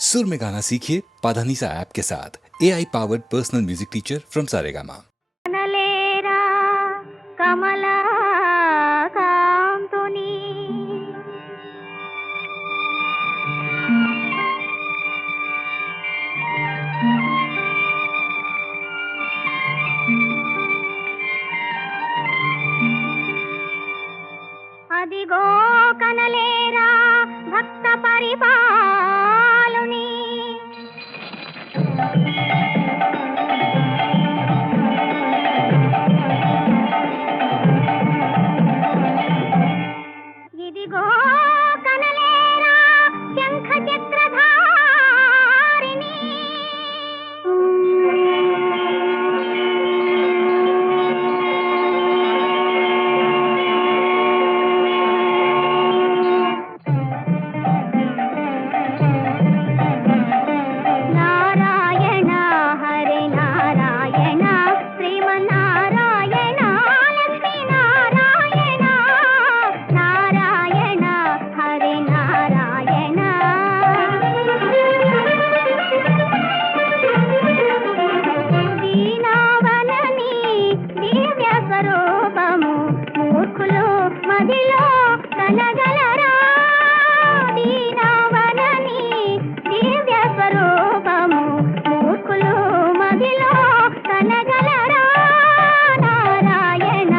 सुर में गाना सीखिए पाधानीसा ऐप के साथ AI powered personal music teacher from Saregama. కనలేరా కమలాకాంతుని అదిగో కనలేరా భక్త పరిపాలుని ఇదిగో కనలేరా శంఖ చక్రధారిని నారాయణ హరి నారాయణ శ్రీమన్నారాయణ లక్ష్మీ నారాయణ నారాయణ హరి నారాయణ దీనావనని దివ్య స్వరూపము మూర్ఖులు మదిలో కనగలరా దీనావనని దివ్య స్వరూపము మూర్ఖులు మదిలో కనగలరా నారాయణ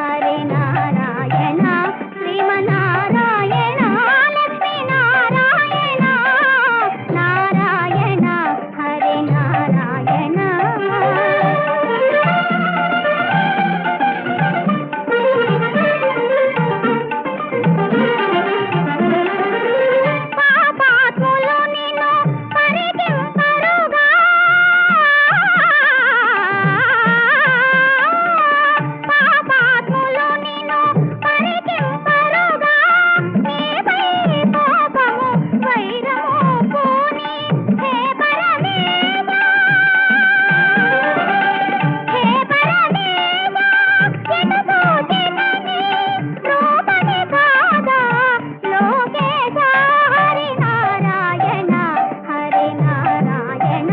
హరి నారాయణ శ్రీమన్నారాయణ లక్ష్మీ నారాయణ నారాయణ హరి నారాయణ పాపాత్ములు నిన్ను పరికింపరుగా పాపాత్ములు నిన్ను పరికింపరుగా నీపై కోపము వైరము పూని హే పరమేశ హే పరమేశ ఎటు చూచినని రూపమే కాదా లోకేశ హరి నారాయణ హరి నారాయణ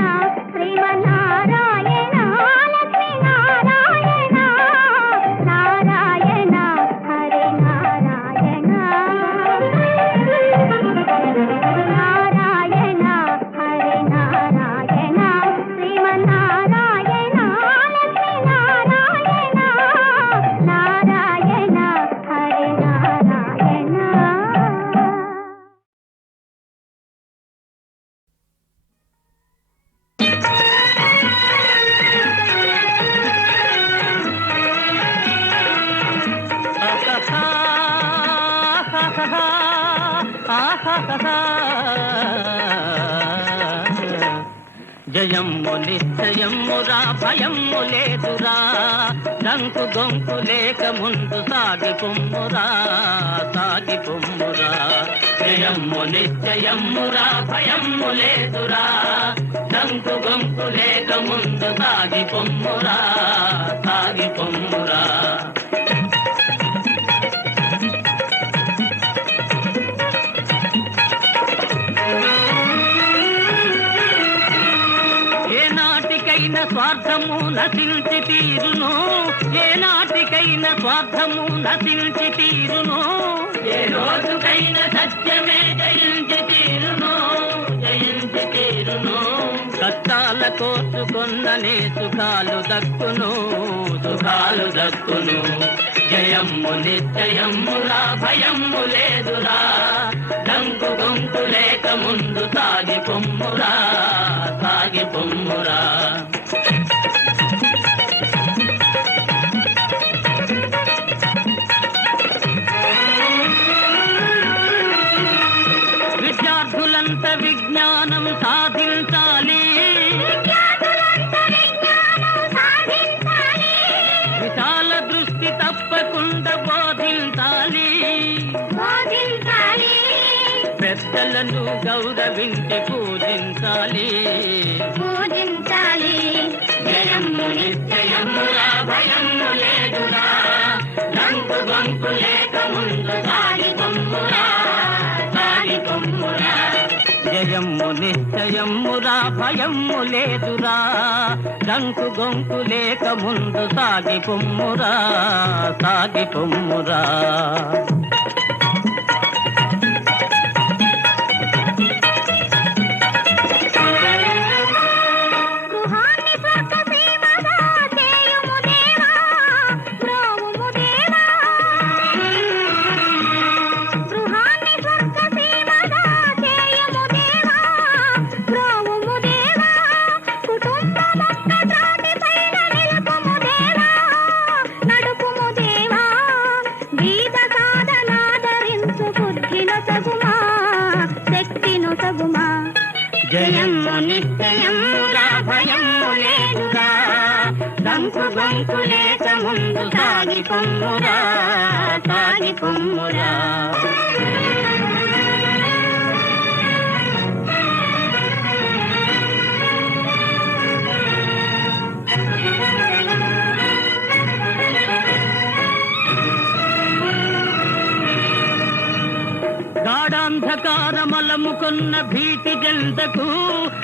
శ్రీమన్నారాయణ లక్ష్మీ నారాయణ నారాయణ హరి నారాయణ నారాయణ హరి నారాయణ శ్రీమన్నారాయణ లక్ష్మీ నారాయణ నారాయణ హరి నారాయణ. జయమ్ము నిశ్చయమ్మురా భయమ్ము లేదురా డంకు గొంకు లేక ముందు సాగి పొమ్మురా సాగి పొమ్మురా జయమ్ము నిశ్చయమ్మురా భయమ్ము లేదురా డంకు గొంకు లేక ముందు సాగి పొమ్మురా సాగి పొమ్మురా ఏనాటికైనా స్వార్థము నశించి తీరును ఏనాటికైనా స్వార్థము నశించి తీరును ఏ రోజుకైనా సత్యమే జయించి తీరును జయించి తీరును కష్టాల కోసుకొన్ననే సుఖాలు దక్కును సుఖాలు దక్కును జయమ్ము నిశ్చయమ్మురా భయమ్ము లేదురా డంకు గొంకు లేక ముందు సాగి పొమ్మురా సాగి పొమ్మురా విద్యార్థులంత విజ్ఞానం సాధించాలి విశాల దృష్టి తప్పకుండా బోధించాలి పెద్దలను గౌరవించి పూజించాలి జయమ్ము నిశ్చయమ్మురా భయమ్ము లేదురా డంకు గొంకు లేక ముందు సాగి పొమ్మురా సాగి పొమ్మురా జయ జయము నిశ్చయమురా భయము లేదురా డంకు గొంకు లేక ముందు సాగి పొమ్మురా సాగి పొమ్మురా గృహాన్ని స్వర్గసీమగా చేయుము దేవా బ్రోవుము దేవా గృహాన్ని స్వర్గసీమగా చేయుము దేవా బ్రోవుము దేవా కుటుంబమొక్క త్రాటిపైన నిలుపుము దేవా నడుపుము దేవా గీత సాధనాదరించు బుద్ధినొసగుమా శక్తినొసగుమా జయము నిశ్చయమురా భయము లేదురా డంకు గొంకు లేక ముందు సాగి పొమ్మురా సాగి పొమ్మురా గాఢాంధకారమలముకొన్న భీతి జంతకు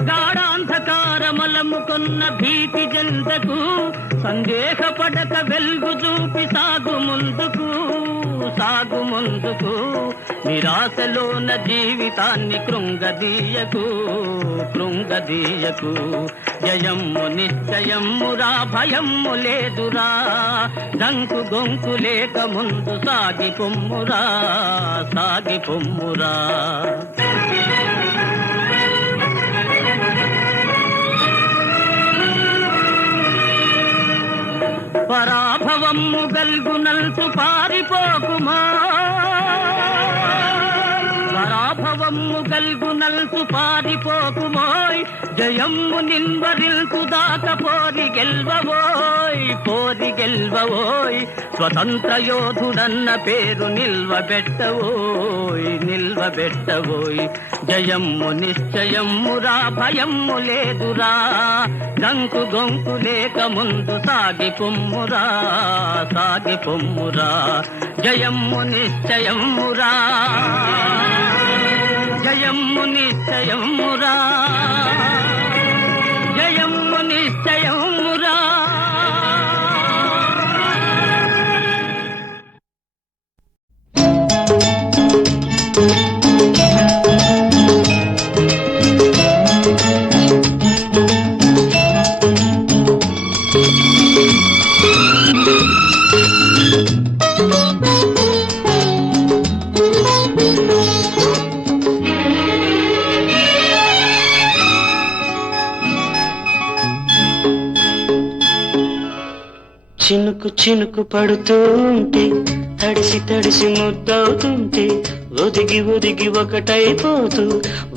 గాఢాంధకారమలముకొన్న భీతి జంతకు సందేహపడక వెలుగు చూపి సాగు ముందుకు సాగు ముందుకు నిరాశలోన జీవితాన్ని కృంగదీయకు కృంగదీయకు జయము నిశ్చయమురా భయము లేదురా డంకు గొంకు లేక ముందు సాగి పొమ్మురా సాగి పొమ్మురా పరాభవము గల్గునల్సు పారిపోకుమా పరాభవము గల్గునల్సు పారిపోకుమోయ్ జయమ్ము నిన్వరిల్సు దాక పోరి గెల్వవోయ్ పోరి గెల్వవోయ్ స్వతంత్ర యోధుడన్న పేరు నిల్వబెట్టవోయ్ నిల్వబెట్టవోయ్ జయమ్ము నిశ్చయమ్మురా భయము లేదురా డంకు గొంకు లేక ముందు సాగి పొమ్మురా సాగి పొమ్మురా జయమ్ము నిశ్చయమ్మురా జయమ్ము నిశ్చయమ్మురా జయమ్ము నిశ్చయమ్మురా చినుకు చినుకు పడుతూ ఉంటే తడిసి తడిసి ముద్దవుతుంటే ఒదిగి ఒదిగి ఒకటైపోతూ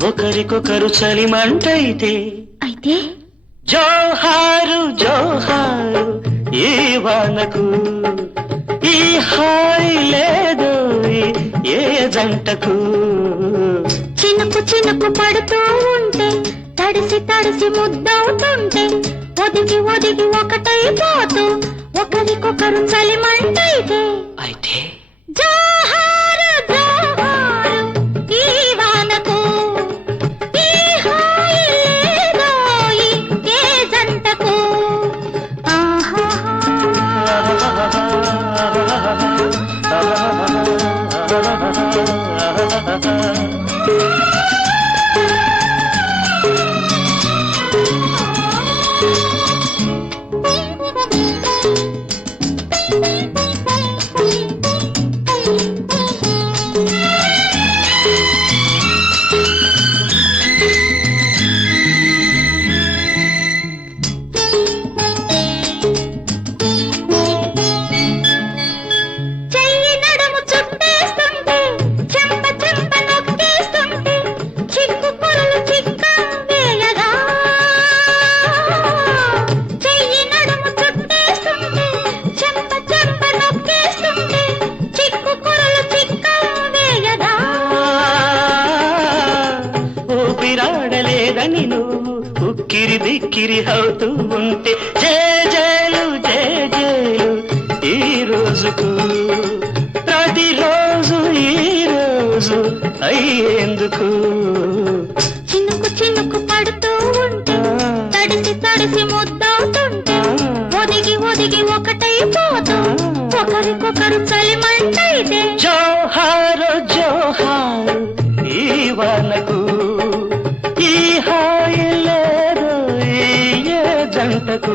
ఒకరికొకరు చలిమంటైతే అయితే జోహారు జోహారు ఈ వానకు ఈ హాయి లేదో ఏ జంటకు చినుకు చినుకు పడుతూ ఉంటే తడిసి తడిసి ముద్దవుతుంటే ఒదిగి ఒదిగి ఒకటైపోతూ ఒకరికొకరు చలిమంటైతే అయితే జోహారు జోహారు ఈ వానకు ఈ హాయి లేదోయి ఏ జంటకు ఆహా చెయ్యి నడుము చుట్టేస్తుంటే చెంప చెంప నొక్కేస్తుంటే చిక్కు పొరలు చిక్క వేయగా చెయ్యి నడుము చుట్టేస్తుంటే చెంప చెంప నొక్కేస్తుంటే చిక్కు పొరలు చిక్క వేయగా ఊపిరాడలేదని నువ్వు ఉక్కిరి బిక్కిరి అవుతూ ఉంటే జేజేలు జేజేలు ఈ రోజుకు ప్రతిరోజు ఈ రోజు అయ్యేందుకు చిన్న జంటకు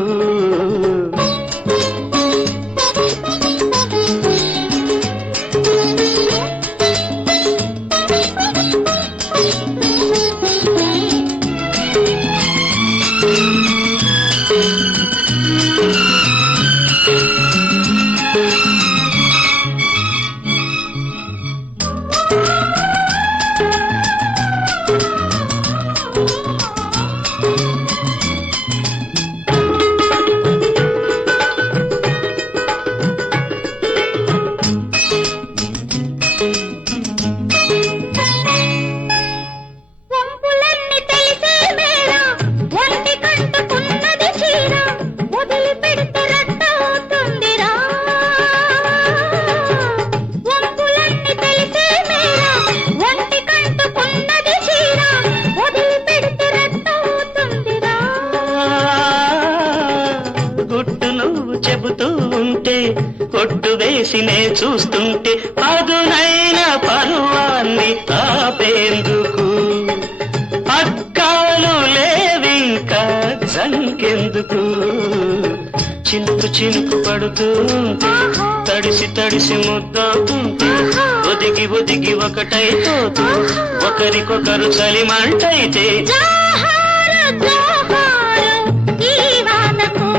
వంపులన్నీ తెలిసే మేళ ఒంటి కంటుకున్నది చీర వదిలిపెడితే రట్టవుతుందిరా వంపులన్నీ తెలిసే మేళ ఒంటి కంటుకున్నది చీర వదిలిపెడితే రట్టవుతుందిరా గుట్టు నువ్వు చెబుతూ ఉంటే కొట్టు వేసినే చూస్తుంటే పదునైన పరువాన్ని ఆపేందుకు పక్కాలు లేవింకా జంకెందుకు చినుకు చినుకు పడుతూ తడిసి తడిసి ముద్దవుతుంటే ఒదిగి ఒదిగి ఒకటైపోతూ ఒకరికొకరు చలిమంటైతే జోహారు జోహారు ఈ వానకు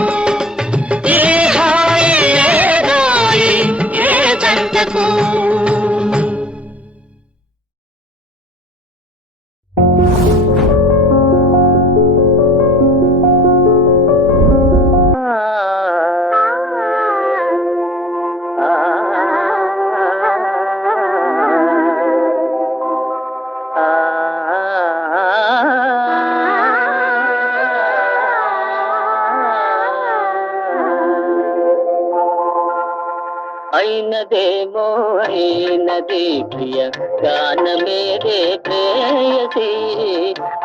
ఏ హాయి ఏ దోయి ఏ జంటకు అయినదేమో అయినది ప్రియ గానమేరే ప్రేయసి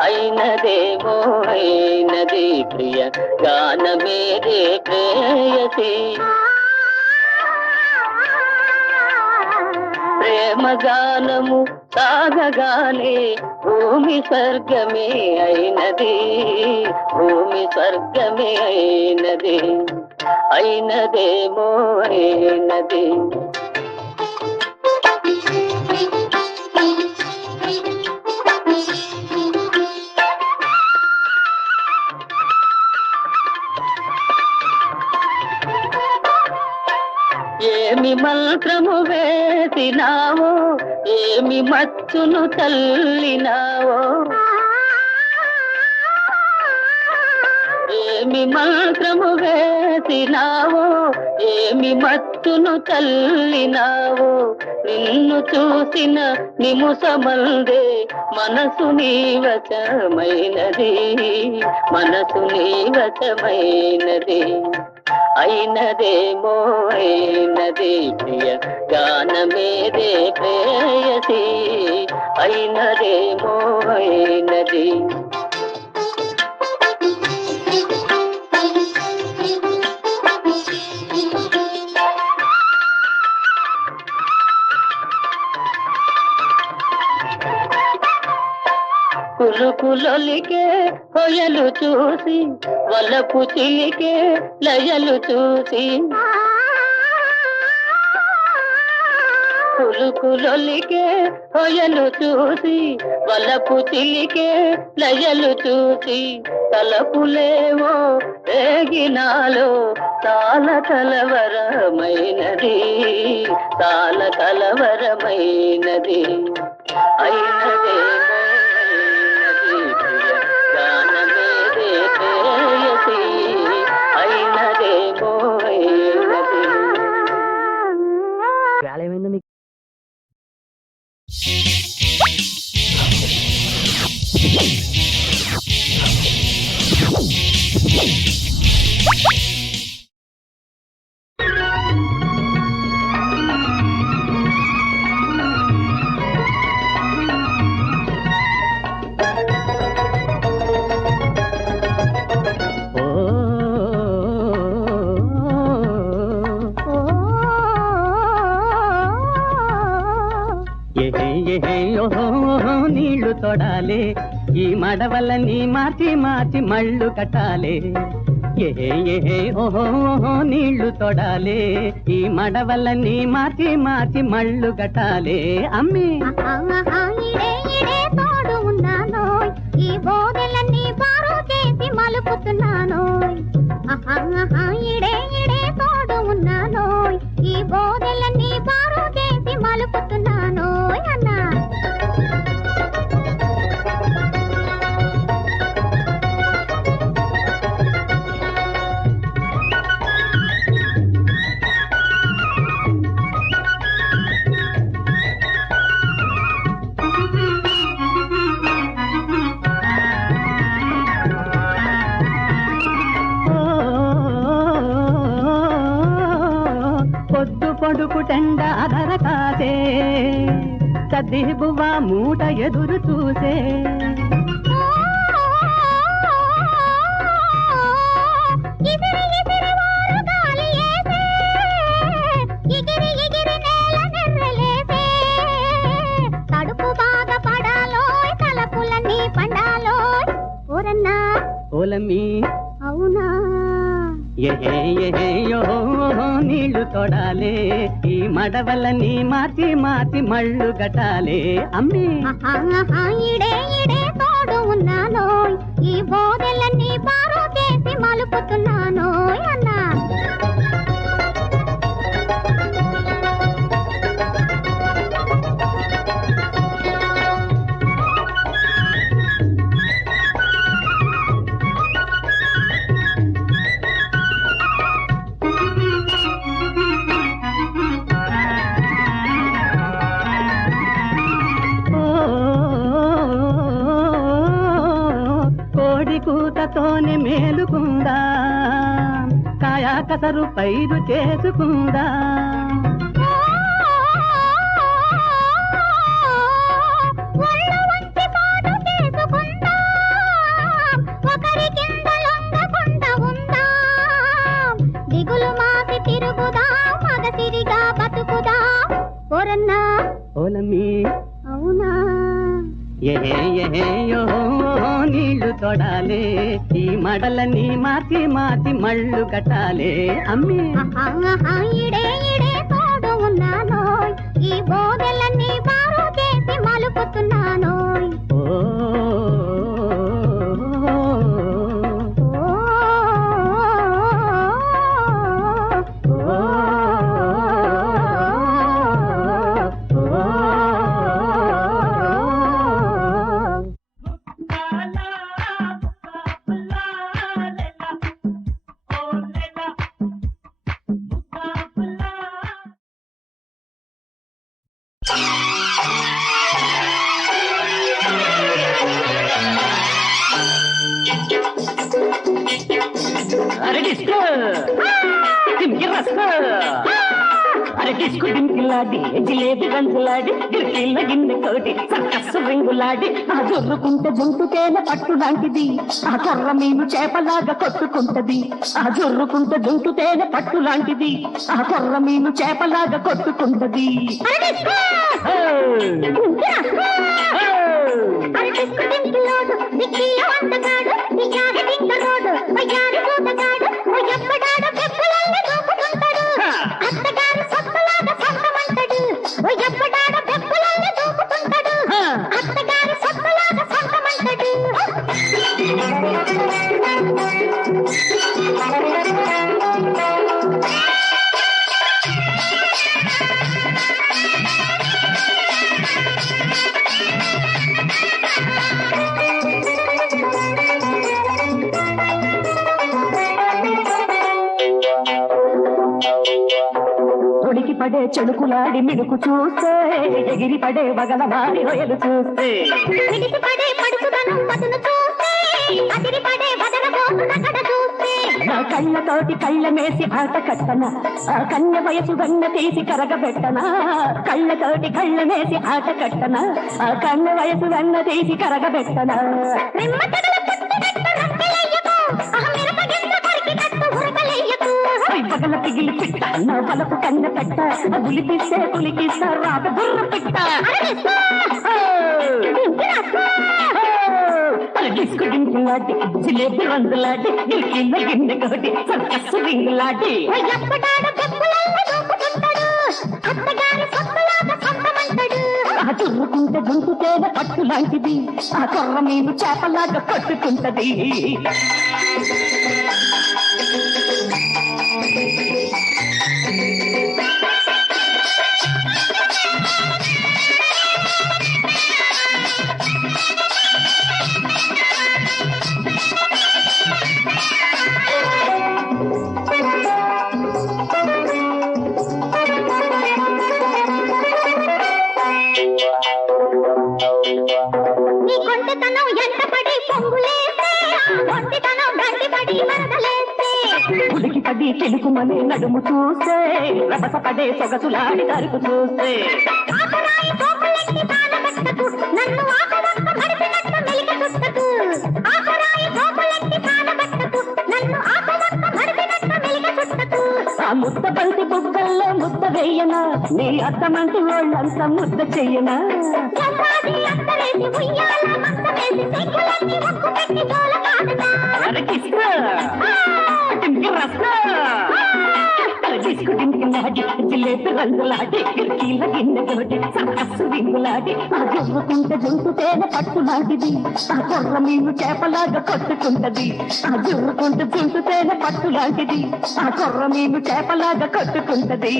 అయినదేమో అయినది ప్రియ గానమేరే ప్రేయసి ప్రేమ గానము సాగగానే భూమి స్వర్గమే అయినది భూమి స్వర్గమే అయినది అయినదేమో అయినది ఏమి మంత్రము వేసినావో ఏమి మచ్చును చల్లినావో ఏమి మంత్రము వేసినావో ఏమి మచ్చును చల్లినావో నిన్ను చూసిన నిముసమందే మనసు నీ వశమైనది మనసు నీ వశమైనది అయినదేమో అయినది ప్రియ గానమేరే ప్రేయసి అయినదేమో అయినది కులుకులొలికే కొయలు చూసి వలపు చిలికే లయలు చూసి కులుకులొలికే కొయలు చూసి వలపు చిలికే లయలు చూసి తలపులేవో రేగినాలో తాళ కలవరమైనది తాళ కలవరమైనది అయినదేమో గానమేరే ప్రేయసి అయినదేమో అయినది ఏమైందో మీకు నీళ్లు తోడాలే ఈ మడవలని మార్చి మార్చి మళ్ళు కట్టాలే ఓహో నీళ్లు తొడాలే ఈ మడవలన్నీ మార్చి మార్చి మళ్ళు గట్టాలే అమ్మి ఇడే ఇడే తోడు ఉన్నానోయ్ ఈ బోదెలన్నీ బారు చేసి మలుపుతున్నానోయ్ ఇడే ఇడే తోడు ఉన్నానోయ్ ఈ బోదెలన్నీ బారు చేసి మలుపుతున్నానోయ్ అన్నా పొద్దు పొడుకుటెండ అధర కాసే సద్ది బువ్వ మూట ఎదురు చూసే ఎగిరి ఎగిరి వారు గాలి ఏసే ఎగిరి ఎగిరి నేల నెర్రలేసే తడుపు బాగా పడాలోయ్ తలపులన్నీ పండాలోయ్ ఓరన్నా ఓలమ్మి అవునా ఏహేయో నీళ్లు తొడాలే ఈ మడవలన్నీ మార్చి మార్చి మళ్ళు గట్టాలే అమ్మి ఇడే ఇడే తోడు ఉన్నానోయ్ ఈ బోదెలన్నీ బారు చేసి మలుపుతున్నానోయ్ అన్నా కోడి కూతతోనే మేలుకుందా కాయా కసరు పైరు చేసుకుందా ఒళ్ళు వంచి పాటు చేసుకుందాం ఒకరి కింద లొంగకుండా ఉందాం దిగులు మాసి తిరుగుదాం మగసిరిగా బతుకుదాం ఓరన్నా ఓలమ్మి అవునా ఏహేయో నీళ్లు తొడాలే ఈ మడలని మార్చి మార్చి మళ్ళు గట్టాలే అమ్మి ఇడే ఇడే తోడు ఉన్నానోయ్ ఈ బోదెలన్నీ బారు చేసి మలుపుతున్నానోయ్ అరే డిస్కో దిమ్కి రస్కో అరే డిస్కు దింకిలాడి జిలేబీ రంగులాడి గిరికిళ్ళ గిన్నె తోటి సర్కస్ రింగులాడి ఆ జొర్రుకుంటే జంతుకేన పట్టు లాంటిది ఆ కొర్ర మీను చేపలాగా కొట్టుకుంటది ఆ జొర్రుకుంటే జంతుతేన పట్టు లాంటిది ఆ కొర్ర మీను చేపలాగా కొట్టుకుంటది అరటిస్కు దింకిలోడు దిక్కిలో అందగాడు నిజాది దింకరోడు వయ్యారి కూతగాడు ఎప్పడాడు బెప్పులన్నీ దూకుతుంటాడు అత్తగారు సొత్తులాగా సంతమంటాడు ఎప్పడాడు బెప్పులన్నీ దూకుతుంటాడు అత్తగారు సొత్తులాగా సంతమంటాడు ఉడికి పడే చెడుకులాడి మిడుకు చూస్తే ఎగిరి పడే వగల వారి రొయ్యలు చూస్తే పిడికి పడే పడుచుదనం మధును చూస్తే అదిరి పడే వదన పోతున్న కడ చూస్తే నా కళ్ళతోటి కళ్ళమేసి ఆట కట్టన ఆ కన్య వయసు వెన్న తీసి కరగబెట్టనా కళ్ళతోటి కళ్ళమేసి ఆట కట్టన ఆ కన్య వయసు వెన్న తీసి కరగబెట్టనా నిమ్మ తగల పుట్టినట్టు రక్కెలయ్యకు అహమిరపగింత కొరికినట్టు ఉరకలయ్యకు పగల పిగిలి పిట్ట నా బలపు కన్న పెట్ట గులిపిస్తే కులికిస్తా రాత బుర్ర పిట్ట అరే డిస్కు డింకులాడి జిలేబీ రంగులాడి గిరికిల్ల గిన్నె కోటి సర్కస్ రింగులాడి ఎప్పటాడ బొక్కులల్ల దూకుతుంటాడు అత్తగారి సొత్తులాగా సొంతమంటాడు ఆ చుర్రుకుంటే గుంటు తేనె పట్టు లాంటిది ఆ కొర్ర మీను చేపలాగా పట్టుకుంటది నీ కొంటెతనం ఎంటపడి పొంగులేస్తే ఒంటితనం గట్టిపడి వరదలేస్తే ఉలికి పడి తెలుకుమని నడుము చూస్తే రభస పడే సొగసులాడి తరుపు చూస్తే ఆకురాయి తోపులెక్కి తానబెట్టకు నన్ను ఆకువక్క మడిపినట్టు మెలిక చుట్టకు ఆకురాయి తోపులెక్కి తానబెట్టకు నన్ను ఆకువక్క మడిపినట్టు మెలిక చుట్టకు ఆ ముద్ద బంతి బుగ్గల్లో ముద్ద వేయనా నీ అత్తమంటి వాళ్ళంతా ముద్ద చెయ్యనా ఎవ్వాది అత్తరేసి ఉయ్యాల మంచమేసి చెక్కులన్నీ ఒక్కు పెట్టి జోల పాడుతా అరే కిస్క టింకి రస్క అరే డిస్కు డింకిలాడి జిలేబీ రంగులాడి కిరికీల గిన్నె తోటి సర్కస్ రింగులాడి ఆ జుర్రుకుంటే జుంటు తేనె పట్టులాంటిది ఆ కొర్ర మీను చేపలాగా కొట్టుకుంటది ఆ జుర్రుకుంటే జుంటు తేనె పట్టులాంటిది ఆ కొర్ర మీను చేపలాగా కొట్టుకుంటది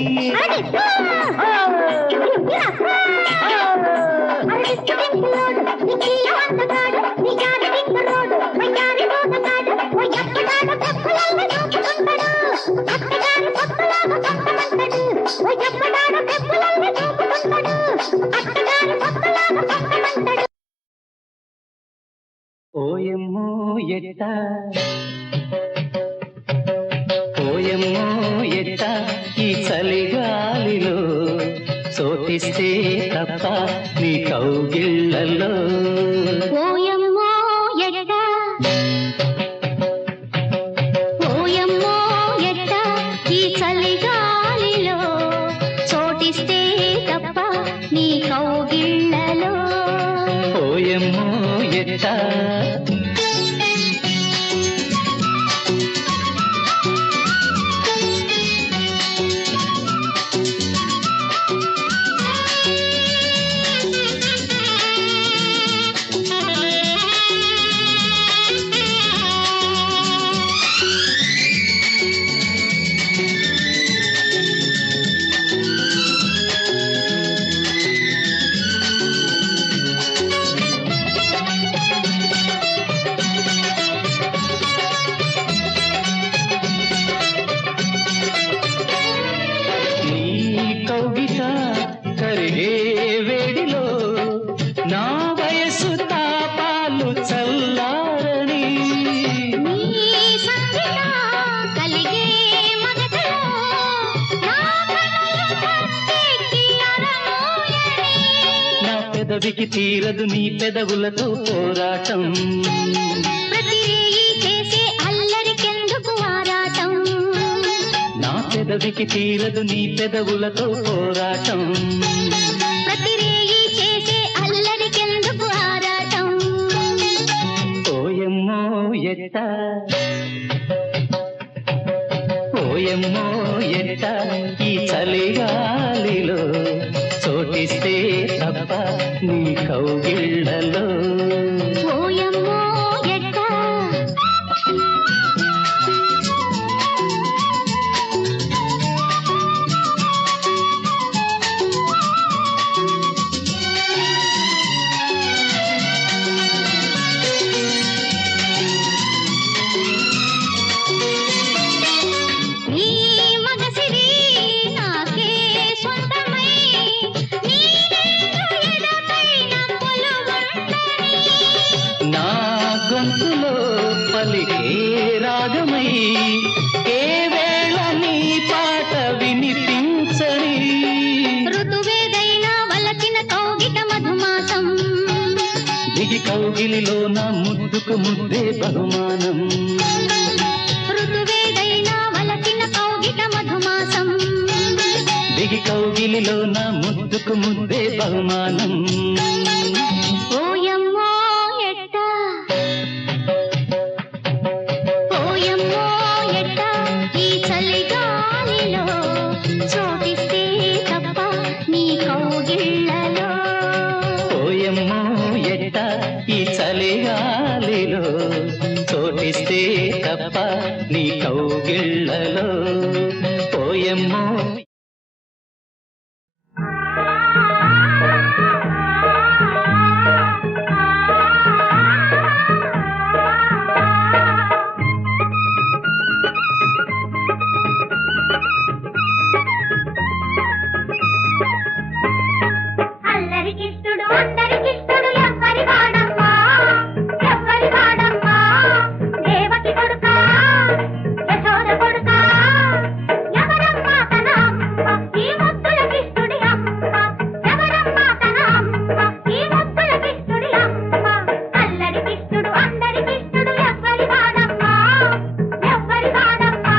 ఓయమ్మో ఎట్ట ఓయమ్మో ఎట్ట ఈ చలిగాలిలో సోటిస్తే తప్ప నీ కౌగిళ్ళలో ఓయమ్మో ఎట్ట ఓయమ్మో ఎట్ట ఈ చలిగాలిలో చోటిస్తే తప్ప నీ కౌగిళ్ళలో ఓయమ్మో ఎట్ట కౌగిట కరిగే వేడిలో నా వయసు తాపాలు చల్లారని నీ సంగిట కలిగే మగతలో నా కనులు పట్టెక్కి అరమోయని నా పెదవికి తీరదు నీ పెదవులతో పోరాటం ప్రతి రేయి చేసే అల్లరికెందుకు ఆరాటం నా పెదవికి తీరదు నీ పెదవులతో పోరాటం ప్రతి రేయి చేసే అల్లరికెందుకు ఆరాటం ఓయమ్మో ఎట్ట ఓయమ్మో ఎట్ట ఈ చలిగాలిలో చోటిస్తే తప్ప నీ కౌగిళ్ళలో ఓయమ్మో ఎట్ట నీ మగసిరి నాకే సొంతమై నీ ఎడపైన కొలువుండని నా గొంతులో పలికే రాగమై ఏ వేళ నీ పాట వినిపించని ఋతువేదైనా వలచిన కౌగిట మధుమాసం దిగి కౌగిలిలో నా ముద్దుకు ముద్దే బహుమానం ఋతువేదైనా వలచిన కౌగిట మధుమాసం దిగి కౌగిలిలో నా ముద్దుకు ముద్దే బహుమానం ఓయమ్మో ఎట్ట చోటిస్తే తప్ప నీ కౌగిళ్ళలో పోయమ్మో. అల్లరికిష్టుడు అందరికిష్టుడు ఎవ్వరి వాడమ్మా ఎవ్వరి వాడమ్మా దేవకి కొడుకా యశోద కొడుకా ఎవరమ్మా తన అమ్మ ఈ ముద్దులకిష్టుడి అమ్మ ఎవరమ్మా తన అమ్మ ఈ ముద్దులకిష్టుడి అమ్మ అల్లరికిష్టుడు అందరికిష్టుడు ఎవ్వరి వాడమ్మా ఎవ్వరి వాడమ్మా.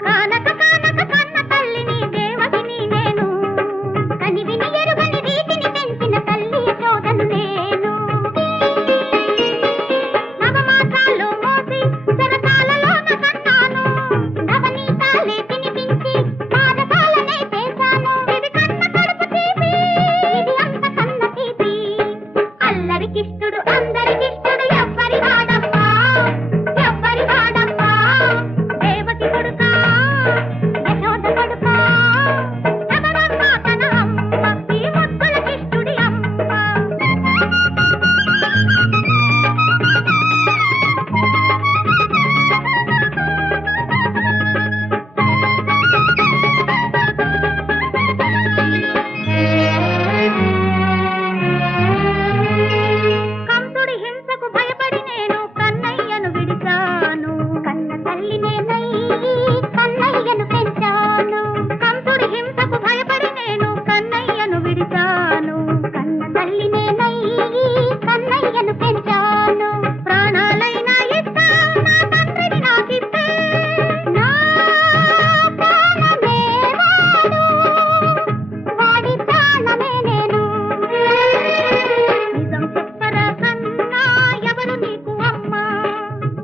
కానక కానక కన్న తల్లిని దేవకిని నేను కనివిని ఎరుగని రీతిని పెంచిన తల్లి యశోదను నేను నవమాసాలు మోసి శరకాలలోన కన్నాను నవనీతాలే తినిపించి పాదకాలనే చేశాను ఇది కన్న కడుపు తీపి ఇది అంత కన్న తీపి అల్లరికిష్టుడు అందరికిష్టుడు ఎవ్వరి వాడమ్మా ఎవ్వరి వాడమ్మా దేవకి కొడుకా యశోద కొడుకా ఎవరమ్మా తన అమ్మ ఈ ముద్దులకిష్టుడి అమ్మ. కంసుడి హింసకు భయపడి నేను కన్నయ్యను విడిచాను కన్న తల్లినేనై కన్నయ్యను పెంచాను కంసుడి హింసకు భయపడి నేను కన్నయ్యను విడిచాను కన్న తల్లినేనై కన్నయ్యను పెంచాను ప్రాణాలైనా ఇస్తా నా తండ్రిని నాకిస్తే నా ప్రాణమే వాడు వాడి ప్రాణమే నేను నిజం చెప్పరా కన్నా ఎవరు నీకు అమ్మా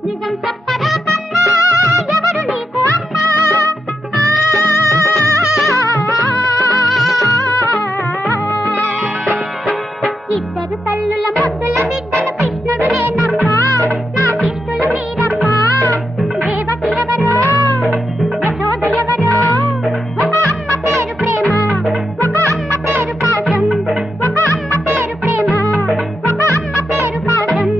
నిజం చెప్పరా కన్నా ఎవరు నీకు అమ్మా. ఇద్దరు తల్లుల ముద్దుల బిడ్డలు కృష్ణుడు నేనమ్మా నాకిష్టులు మీరమ్మా దేవకి ఎవరో యశోద ఎవరో ఒక అమ్మ పేరు ప్రేమ ఒక అమ్మ పేరు పాశం ఒక అమ్మ పేరు ప్రేమ ఒక అమ్మ పేరు పాశం.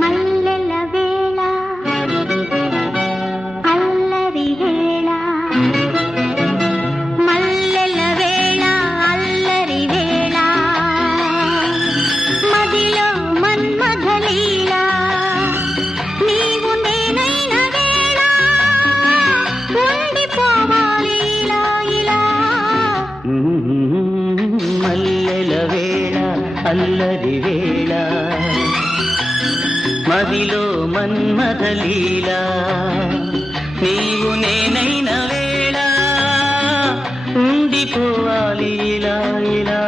మల్లెల వేళ అల్లరి వేళ మల్లెల వేళ అల్లరి వేళ మదిలో మన్మథలీల నీవు నేనైన వేళ ఉండిపోవాలి ఇలా ఇలా. మల్లెల వేళ అల్లరి వేళ మదిలో మన్మథలీలా నీవు నేనైన వేళ ఉండిపోవాలి ఇలా ఇలా.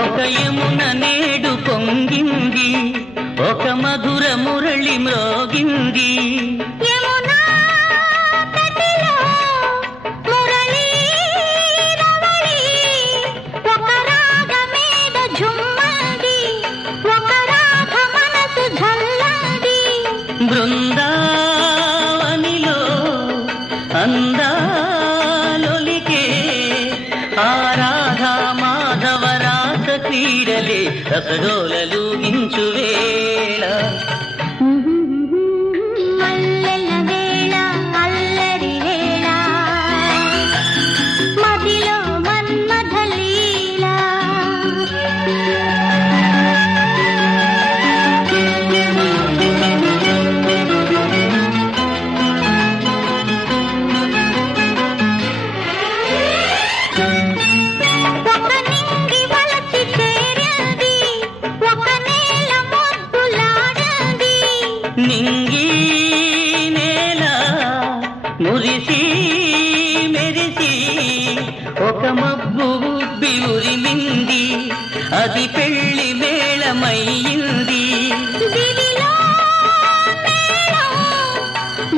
ఒక యమున నేడు పొంగింది ఒక మధుర మురళి మ్రోగింది యమునా తటిలో మురళీ రవళి ఒక రాగమేద ఝుమ్మది ఒక రాగ మనసు ఝల్లది బృందావనిలో అందాలొలికే ఆరాధా మాధవ రాస క్రీడలే రసగోలలు గించు వేళ. మల్లెల వేళ అల్లరి వేళ మదిలో మన్మథలీల. మెరిసి ఒక మబ్బు ఉబ్బి ఉరిమింది, అది పెళ్లి మేళమయ్యింది. దివిలో మేళం,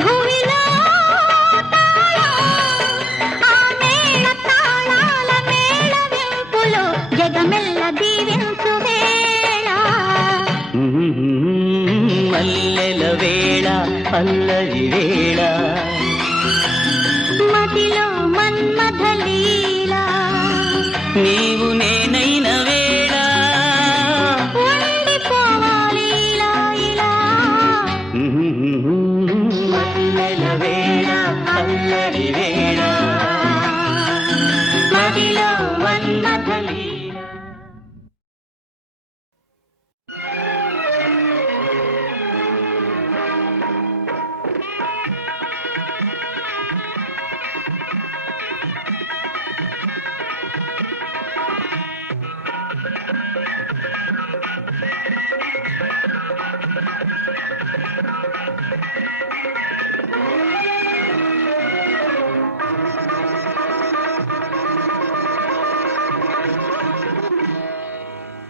భూమిలో తాళం, ఆ మేళ తాళాల మేళవింపులో జగమెల్ల దీవించు వేళ. మల్లెల వేళ అల్లరి వేళ, మదిలో మన్మథ లీల, నీవు నేనైన వేళ, ఉండిపోవాలి ఇలా ఇలా. మల్లెల వేళ అల్లరి వేళ, మదిలో మన్మథ లీల.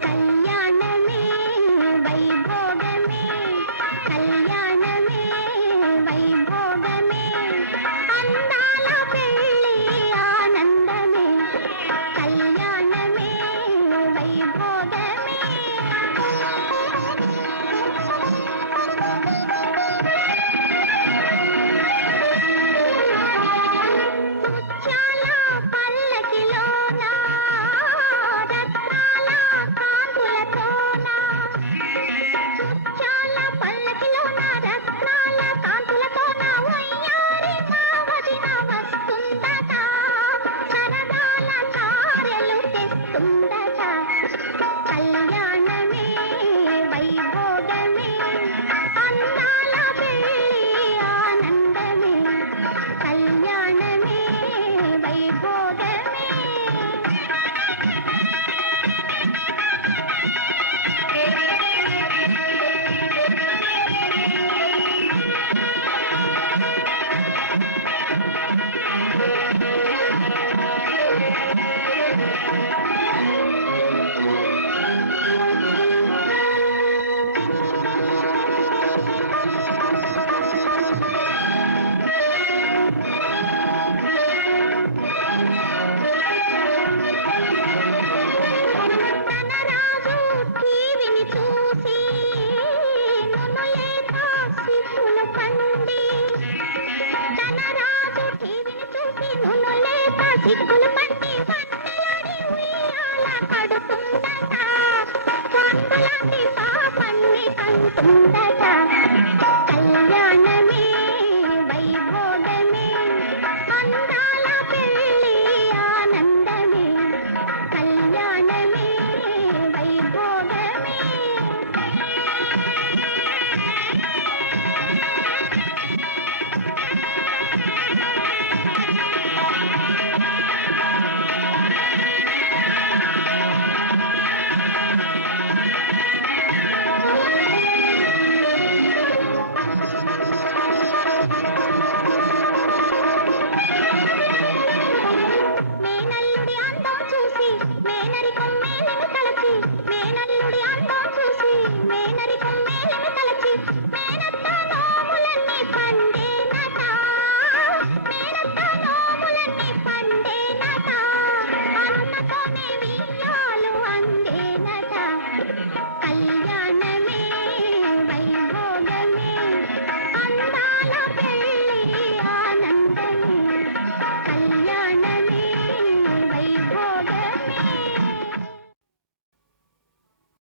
కళ్యాణమే వైభోగమే, కళ్యాణమే వైభోగమే, అందాల పెళ్ళి ఆనందమే, కళ్యాణమే వైభోగమే. ముత్యాల పల్లకిలోన రత్నాల కాంతులతోన, ముత్యాల పల్లకిలోన రత్నాల కాంతులతోన వయ్యారి మా వదిన వస్తుందట, సరదాల కారెలు తెస్తుందట, కళ్యాణమే వైభోగమే, అందాల పెళ్ళి ఆనందమే, కళ్యాణమే వైభోగమే. తనరాజు టీవీని చూసి నునులేత సిగ్గులు పండి, తనరాజు టీవీని చూసి నునులేత సిగ్గులు పండి, వన్నెలాడి ఉయ్యాల కడుతుందట, కన్నులాంటి పాపన్ని కంటుందట,